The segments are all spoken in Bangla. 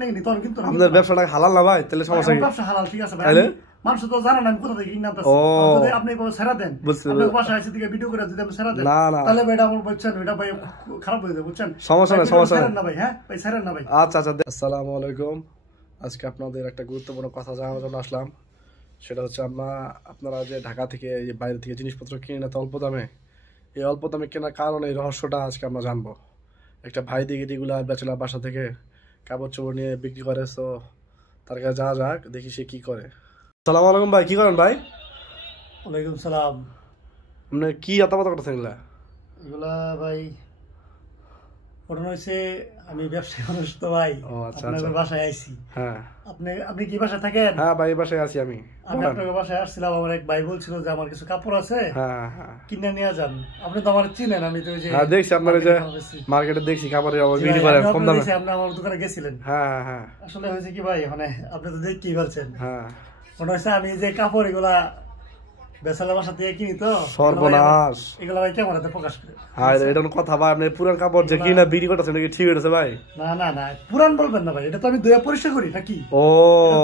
কিনে কিনি তখন কিন্তু আপনাদের ব্যবসাটা হালাল না ভাই, তাহলে সমস্যা কি? ব্যবসা হালাল, ঠিক আছে ভাই। মানুষ তো জানেন আমি কোথা থেকে কিনে আনতেছি। যদি আপনি ছেড়া দেন, আপনার বাসায় এসে থেকে ভিডিও করে যদি আপনি ছেড়া দেন, তাহলে ভাই এটা আমার বুঝছেন, এটা ভাই খারাপ হয়ে যাবে, বুঝছেন? সমস্যা না, সমস্যা না ভাই। হ্যাঁ ভাই, ছেড়েন না ভাই। আচ্ছা আচ্ছা। আসসালামু আলাইকুম। আজকে আপনাদের একটা গুরুত্বপূর্ণ কথা জানানোর জন্য আসলাম। সেটা হচ্ছে আপনারা যে ঢাকা থেকে বাইরে থেকে জিনিসপত্র কিনে নেন অল্প দামে, এই অল্প দামে কেনার কারণে এই রহস্যটা আজকে আমরা জানবো। একটা ভাই দেখি রেগুলার ব্যাচেলার বাসা থেকে কাপড় চোপড় নিয়ে বিক্রি করে, তো তার কাছে যাওয়া যাক, দেখি সে কি করে। আসসালামু আলাইকুম ভাই, কি করেন ভাই? ওয়ালাইকুম সালাম। আপনি কি আতাপাতা করতেছেন এগুলা? এগুলা ভাই ঘটনা হয়েছে, আমি ব্যবসায়ী মানুষ তো ভাই, আপনাদের বাসায় আইছি। হ্যাঁ, আপনি কি বাসায় থাকেন? হ্যাঁ ভাই, বাসায় আছি আমি। আপনার বাসায় আসছিলাম, আমার এক ভাই বলছিল যে আমার কিছু কাপড় আছে, কিনে নিয়ে যান। আপনি তো আমার চিনেন, আমি তো দেখছি আপনার যে মার্কেটে দেখছি কাপড় বিক্রি করেন কম দামে। আপনি আমার দোকানে গেছিলেন। হ্যাঁ হ্যাঁ। আসলে হয়েছে কি ভাই, মানে আপনি তো দেখতেই পাচ্ছেন। হ্যাঁ, মনে হচ্ছে আমি যে কাপড় এগুলা বেচালা বাসা থেকে কিনি, তো সর্বনাশ এগুলা ভাই কেমন প্রকাশ করে। হ্যাঁ, এটা কথা ভাই, আপনি পুরান কাপড় যে কিনা বিক্রি করতেছেন ঠিক হয়েছে ভাই? না না না, পুরান বলবেন না ভাই, এটা তো আমি ধুয়ে পরিষ্কার করি নাকি। ও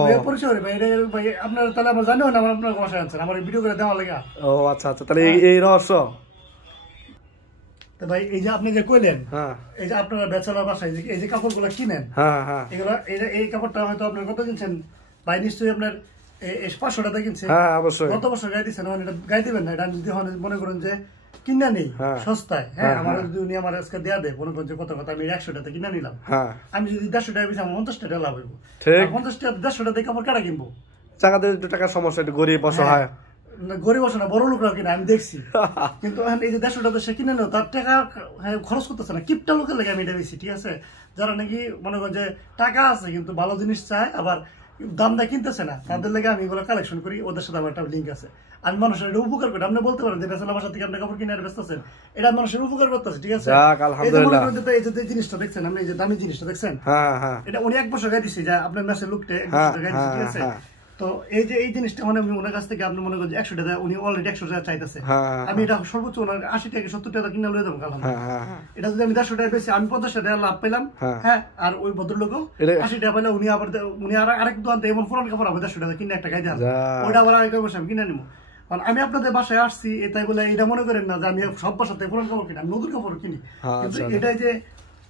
ধুয়ে পরিষ্কার করি ভাই, এটা ভাই আপনার তাহলে আমার জানিও না আপনার বাসায় আনছেন, আমার ভিডিও করে দেওয়া লাগে। ও আচ্ছা আচ্ছা, তাহলে এই রহস্য। তো ভাই এই যে আপনি যে কইলেন, এই যে আপনারা বেচালার বাসায় এই যে কাপড়গুলো কিনেন, এগুলা এই কাপড়টা হয়তো আপনার কত কিনছেন ভাই? নিশ্চয়ই আপনার 500 টাকা কিনছেন। গত বছর গায়ে দিচ্ছেন, এটা গায়ে দিবেন না। এটা যদি মনে করেন যে কিনা নেই সস্তায়, হ্যাঁ, আমার যদি উনি আমার আজকে দেয়া দেয়, মনে করেন যে কত কথা আমি 100 টাকা কিনা নিলাম, আমি যদি 150 টাকা বেশি, আমার 50 টাকা লাভ হইব। 50 টাকা 150 টাকা দিয়ে কাপড় কাটা কিনবো? টাকাতে টাকার সমস্যা, একটু গরিব অসহায়। গরিব আসে না, বড় লোকরাও কিনা, আমি দেখছি। কিন্তু এই যে 150 টাকা সে কিনে নেও, তার টাকা খরচ করতেছে না। কিপটা লোকের লাগে আমি এটা বেশি, ঠিক আছে? যারা নাকি মনে করেন যে টাকা আছে কিন্তু ভালো জিনিস চায়, আবার দাম দা কিনতেছে না, তাদের লাগে আমি এগুলো কালেকশন করি। ওদের সাথে আমার একটা লিঙ্ক আছে, আমি মানুষের এটা উপকার করি। আপনি বলতে পারেন যে বেচালা বাসা থেকে আপনি কাপড় কিনে আর বেচতেছেন, এটা মানুষের উপকার করতেছে, ঠিক আছে? এই যে জিনিসটা দেখছেন, আপনি এই যে দামি জিনিসটা দেখছেন, এটা উনি 1 বছর গায়ে দিচ্ছে, যা আপনার মেসের লুকটা 1 বছর গায়ে দিচ্ছে, ঠিক আছে? তো এই যে এই জিনিসটা মানে ওনার কাছ থেকে আপনি মনে করেন 100 টাকা, উনি অলরেডি 100 টাকা চাইতেছে, আমি এটা সর্বোচ্চ ওনার 80 টাকা 70 টাকা কিনে লয়ে দেবো। এটা যদি আমি 150 টাকা বেশি, আমি 50 টাকা লাভ পেলাম, হ্যাঁ, আর ওই ভদ্রলোকও 80 টাকা পেলে উনি আরেক দোকান থেকে এমন পুরান কাপড় হবে 150 টাকা কিনে একটা গায়ে দেওয়া, ওইটা আবার আরেক বসে আমি কিনে নিবো। কারণ আমি আপনাদের বাসায় আসছি, তাই বলে এটা মনে করেন না যে আমি সব বাসাতে পুরান কাপড় কিনি, আমি নতুন কাপড় কিনি। কিন্তু এটাই যে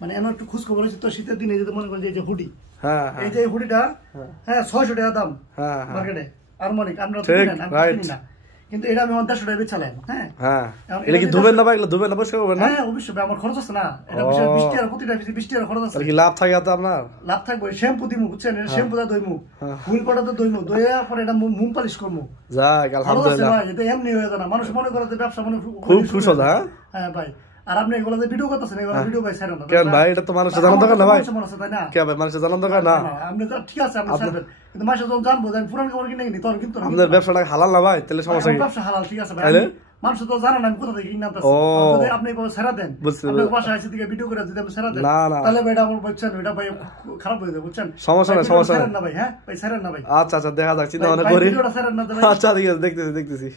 মানে এমন একটু খোঁজ খবর হচ্ছে, তো শীতের দিনে যদি মনে করেন যে এই যে হুডি, এই যে হুডিটা, হ্যাঁ, 600 টাকা দাম মার্কেটে, আরমানিক, আপনারা তো কিনেন, আমি কিনি না, কিন্তু এটা আমি 150 টাকা বেচালাম। হ্যাঁ, এটা কি ধুবেন না ভাই? এগুলো ধুবেন না, পরিষ্কার করবেন না? হ্যাঁ অবশ্যই, আমার খরচ আছে না, এটা 20 টাকা প্রতিটা 20 টাকা খরচ আছে। কি লাভ থাকে তো আপনার? লাভ থাকবে, শ্যাম্পু দিমু, বুঝছেন? শ্যাম্পু দা দইমু, ফুল পাটাতে দইমু, দইয়া পরে এটা মুম পালিশ করমু। যাক আলহামদুলিল্লাহ ভাই, এটা এমনি হয়ে যায় না। মানুষ মনে করে যে ব্যবসা মানে খুব খুশি হয়। হ্যাঁ ভাই, আর আপনি এগুলো যে ভিডিও করতেছেন, এগুলো ভিডিও ভাই ছাড়েন না কেন ভাই? এটা তো মানুষের জানার দরকার না ভাই? তাই না? কে ভাই, মানুষের জানার দরকার না? আপনি তো ঠিক আছে, আপনি ছাড়বেন, কিন্তু মানুষ যখন জানবো যে আমি পুরান কাপড় কিনে কিনি, তখন কিন্তু আপনাদের ব্যবসাটা হালাল না ভাই, তাহলে সমস্যা কি? ব্যবসা হালাল, ঠিক আছে ভাই। মানুষ তো জানেন আমি কোথা থেকে কিনে আনতেছি। যদি আপনি ছেড়া দেন, আপনার বাসায় এসে থেকে ভিডিও করে যদি আপনি ছেড়া দেন, তাহলে ভাই এটা আমার বুঝছেন, এটা ভাই খারাপ হয়ে যাবে, বুঝছেন? সমস্যা না, সমস্যা না ভাই। হ্যাঁ ভাই, ছাড়েন না ভাই। আচ্ছা আচ্ছা, দেখা যাক, চিন্তা ভাবনা করি। আচ্ছা ঠিক আছে, দেখতেছি।